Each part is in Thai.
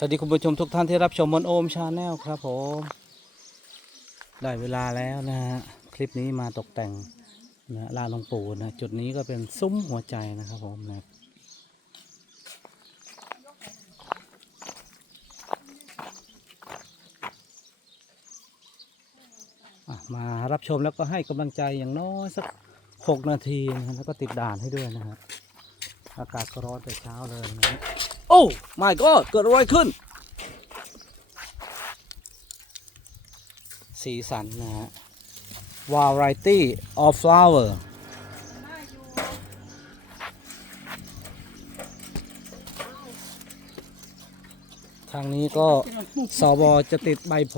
สวัสดีคุณผู้ชมทุกท่านที่รับชมบนโอมชาแนลครับผมได้เวลาแล้วนะฮะคลิปนี้มาตกแต่งนะลานหลวงปู่นะจุดนี้ก็เป็นซุ้มหัวใจนะครับผมนะมารับชมแล้วก็ให้กำลังใจอย่างน้อยสักหกนาทีนะแล้วก็ติดด่านให้ด้วยนะฮะอากาศก็ร้อนแต่เช้าเลยนะฮะ โอ้ my god เกิดอะไรขึ้น สีสันนะฮะ variety of flower ทางนี้ก็สวจะติดใบโพ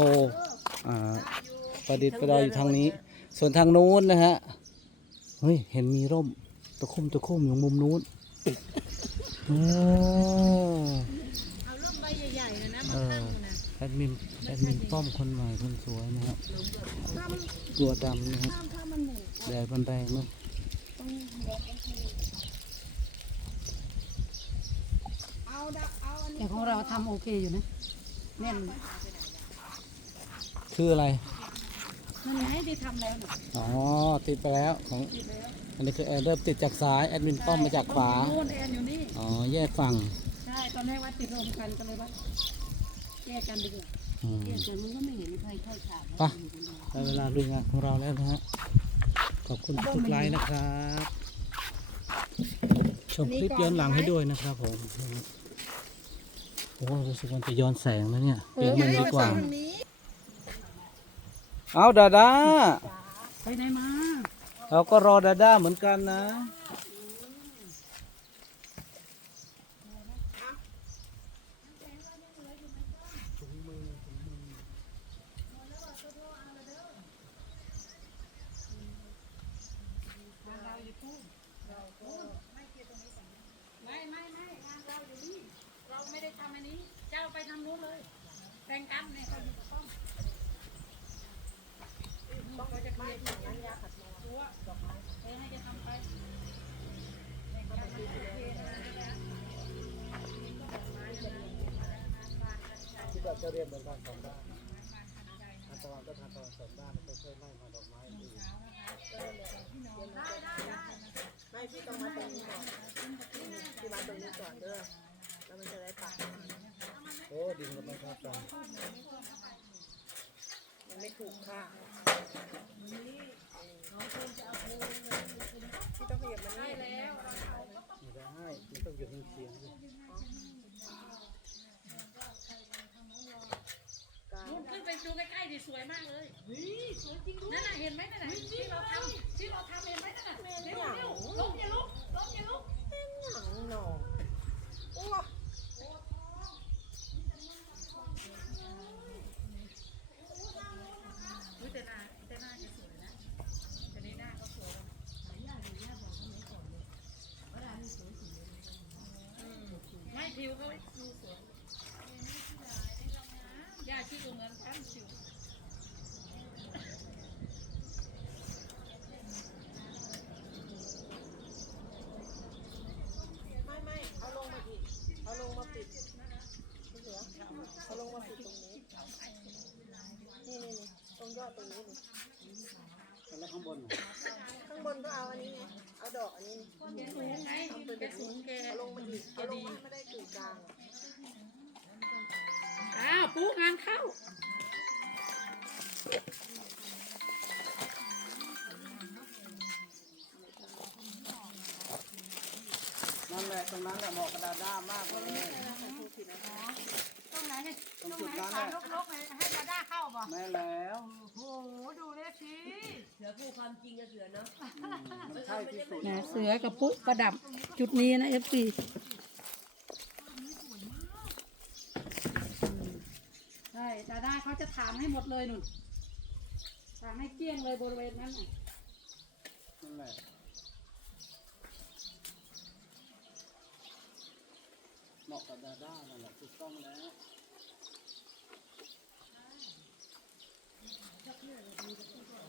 ประดิษฐ์ประดอยอยู่ทางนี้ ส่วนทางนู้นนะฮะ เฮ้ย เห็นมีร่มตะคุ่มตะคุ่มอยู่มุมนู้น อ๋อเอาร่มใบใหญ่ๆนะนะเอมาอตั้งนะแอดมินแอดมินป้อมคนใหม่คนสวยนะครับตัวดำนะครับถ้าถ้ามันหมุนแดดมันแรงเนอะเอาดักเอาอันนี้แต่ของเราทำโอเคอยู่นะแน่น คืออะไร นั่นไงที่ทำแล้วน่ะอ๋อ ติดไปแล้วของอันนี้คือแอร์เริ่มติดจากซ้ายแอดมินป้อมมาจากขวา โน่นแอนอยู่นี่ อ๋อ แยกฝั่งใช่ ตอนแรกว่าติดรวมกันก็เลยว่าแยกกันดีกว่าอืม แยกกันมันก็ไม่เห็นใครเข้าฉากไป ได้เวลาลุยงานของเราแล้วนะฮะ ขอบคุณทุกไลค์นะครับ ชมคลิปย้อนหลังให้ด้วยนะครับผม โอ้รู้สึกมันจะย้อนแสงนะเนี่ยเปลี่ยนมุมดีกว่า ทางนี้ เอาดาดาไปไหนมา เราก็รอดาด้าเหมือนกันนะ ไม่ไม่ไม่งานเราอยู่นี่เราไม่ได้ทำอันนี้ เจ้าไปทำนู้นเลยแข่งกันเนี่ยเขาอยู่กับป้อม ป้อมก็จะเคลียร์ที่ยันยาขัดตัวตัวดอกไม้เออให้จะทำไปแข่กันมันโอเคนะนะที่จะเรียนเหมือนกันสองด้านทานตะวันก็ทานตะวันสองด้านก็ช่วยไล่มาดอกไม้อื่นไม่พี่ต้องมาตรงนี้ก่อนพี่มาตรงนี้ก่อนเด้อแล้วมันจะได้ปักโอ้ดินก็ไม่ทับกัน มันไม่ถูกค่ะพี่ต้องขยับมันนี่แล้วไม่ได้มันต้องอยู่ในเสียงด้วยขึ้นไปดูใกล้ๆดิสวยมากเลยสวยจริงด้วยนั่นน่ะเห็นไหมนั่นน่ะที่เราทำที่เราทำเห็นไหมนั่นน่ะเร็วเร็วลงอย่าลุกลงอย่าลุก หนังหนอโอ้ อุ๊ยแต่หน้าแต่หน้าจะสวยนะแต่ในหน้าก็สวยไม่ผิวเขาดูสวยยาชีก็เหมือนกันผิว ไม่ไม่เอาลงมาอีกเอาลงมาปิดเหลือเอาลงมาปิดตรงนี้นี่นี่นี่ตรงยอดตรงนี้นี่ แล้วข้างบนน่ะ ข้างบนก็เอาอันนี้ไง เอาดอกอันนี้สูงไงแกสูงแกเอาลงมาอีกเอาลงมาให้ไม่ได้กึ่งกลางอะอ้าวปุ๊งานเข้า นั่นแหละตรงนั้นแหละเหมาะกับดาด้ามากเลย ตรงไหนตรงจุดนั้นแหละลกๆเลยให้ดาด้าเข้าบ่ แม่แล้ว โอ้โห ดูเลยสิ ใช่ที่สุดนะเสือกับปุ๊ประดับจุดนี้นะเอฟซีใช่ดาด้าเขาจะถามให้หมดเลยนุ่นถามให้เกลี้ยงเลยบริเวณนั้นน่ะนั่นแหละเหมาะกับดาด้านั่นแหละถูกต้องแล้ว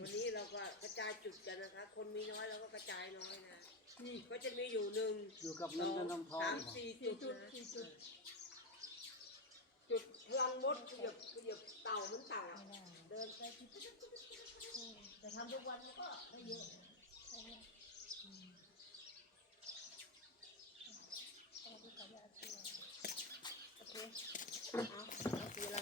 วันนี้เราก็กระจายจุดกันนะคะ คนมีน้อยเราก็กระจายน้อยนะนี่ก็จะมีอยู่หนึ่งอยู่กับเงินเงินทองทองสามสี่จุดนะจุดพลังมดเหยียบเหยียบเต่าเหมันเต่าอะเดินไปแต่ทำทุกวันมันก็ไม่เยอะโอเคเอาเอาสีอะไร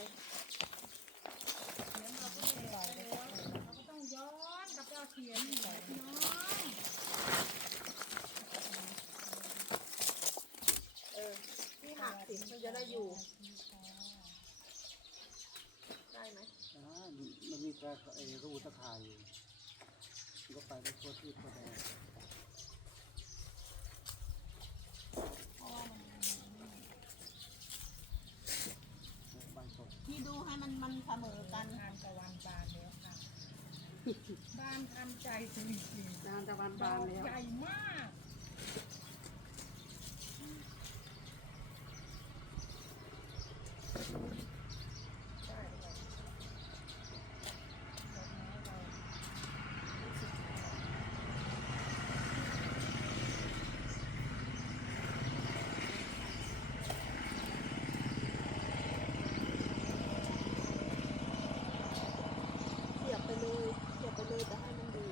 เราก็ต้องย้อนกลับไปเอาเขียนอีกพี่น้อง เออที่หักสิมัน จะได้อยู่ ได้ไหมอ่ามันมีแต่ไอ้รูตะข่ายอยู่มันก็ไปได้ทั่วที่ทั่วแดนใบตกที่ดูให้มันมันเสมอกันทานตะวันบานแล้วค่ะ บ้านทันใจจริงๆดานตะวันดบาอนกแล้ว ใหญ่มาก เสียบไปเลยเสียบไปเลยแต่ให้มันดู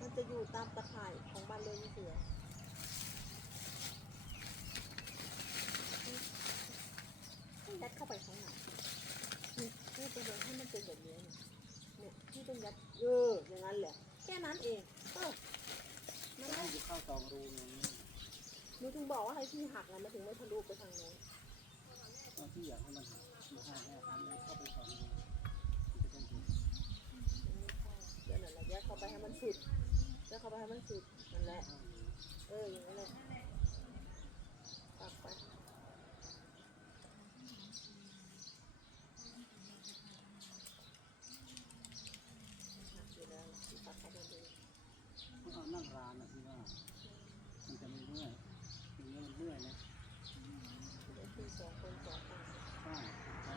มัน จะอยู่ตามตะข่ายของบ้านเลยเสือให้ยัดเข้าไปข้างในนี่นี่เป็นแบบให้มันเป็นแบบนี้เนี่ยเนี่ยที่ต้องยัดเอออย่างนั้นแหละแค่นั้นเองเออนั่นแหละอยู่ข้าวสองรูอย่างนี้หนูถึงบอกว่าให้ที่หักนะมันถึงไม่ทะลุไปทางโน้นตอนที่อยากให้มันมาห้าแค่ทำให้เข้าไปสองรูมันจะได้ดีเดี๋ยวนั่นแหละยัดเข้าไปให้มันสุด แล้วเขาไปให้มันสุดนั่นแหละ เอออย่างนั้นเลยปักไปหักอยู่แล้วที่ปักเข้าไปเลย เอานั่งร้านอะที่ว่า มันจะไม่เมื่อยอย่างเงี้ยมันเมื่อยนะ เดี๋ยวคือสองคนสองคน ใช่ใช่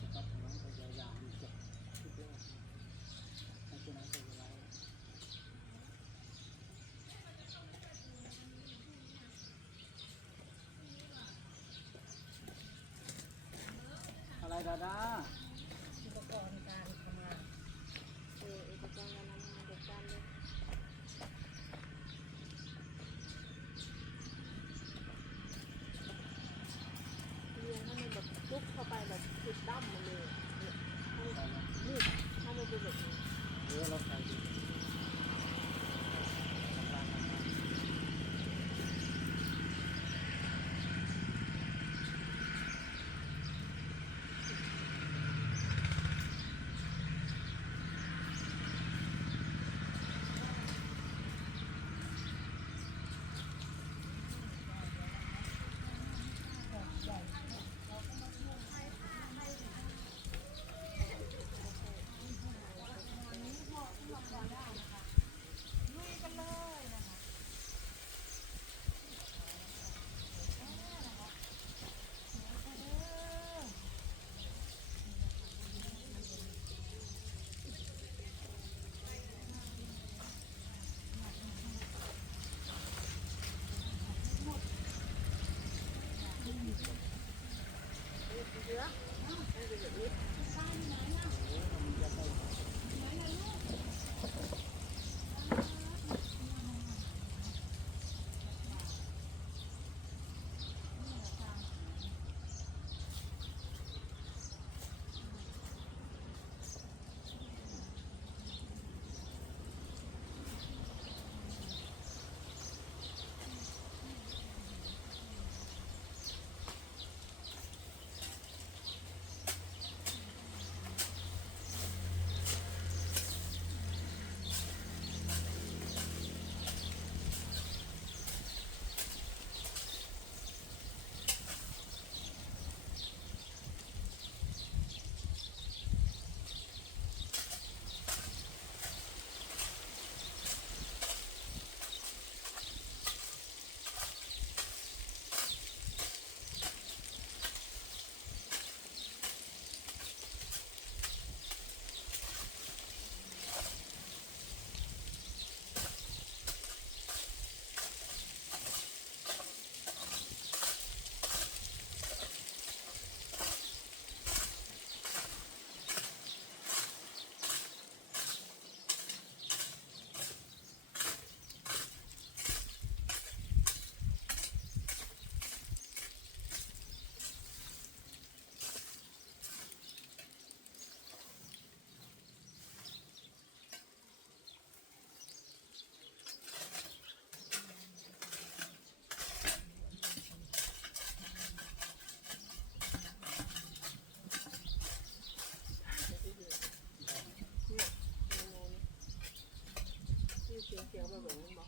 สต๊อปของน้องไปยาวๆมีเจ็บทุกเรื่องให้ตัวนั้นเป็นอะไร อ เสียวไปเบิ่งมันบ่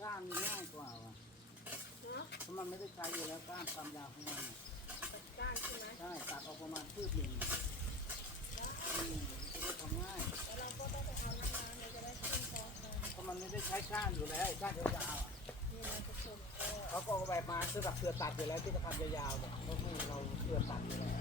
ก้านมันง่ายกว่าว่ะฮะเพราะมันไม่ได้ใช้อยู่แล้วก้านความยาวของมันน่ะก้านใช่ไหมใช่ตัดออกประมาณคืบหนึ่งอืมจะได้ทำง่ายแล้วเราก็ต้องไปเอาน้ำน้ำเราจะได้ขึ้นพร้อมกันเพราะมันไม่ได้ใช้ก้านอยู่แล้วไอ้ก้านยาวๆอะนี่นะทุกคนก็ เขาก็เอาแบบมาคือแบบเสือตัดอยู่แล้วที่จะทำยาวๆแบบเขาไม่เราเสือตัดอยู่แล้ว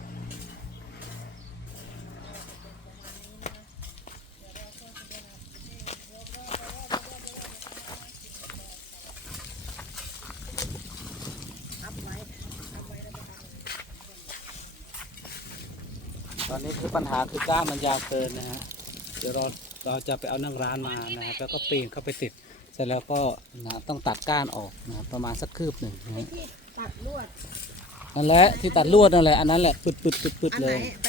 ทับไว้ทับไว้แล้วก็ท ต อนนี้คือปัญหาคือก้านมันยาวเกินนะฮะเดี๋ยวเราเราจะไปเอานั่งร้านมานะครับแล้วก็ปีนเข้าไปติด เสร็จแล้วก็นะต้องตัดก้านออกนะครับประมาณสักคืบหนึ่งนะำไอ้ฮะที่ตัดลวดนั่นแหละที่ตัดลวดนั่นแหละอันนั้นแหละปึดปึดปึดปึดอันเลไหนย ไป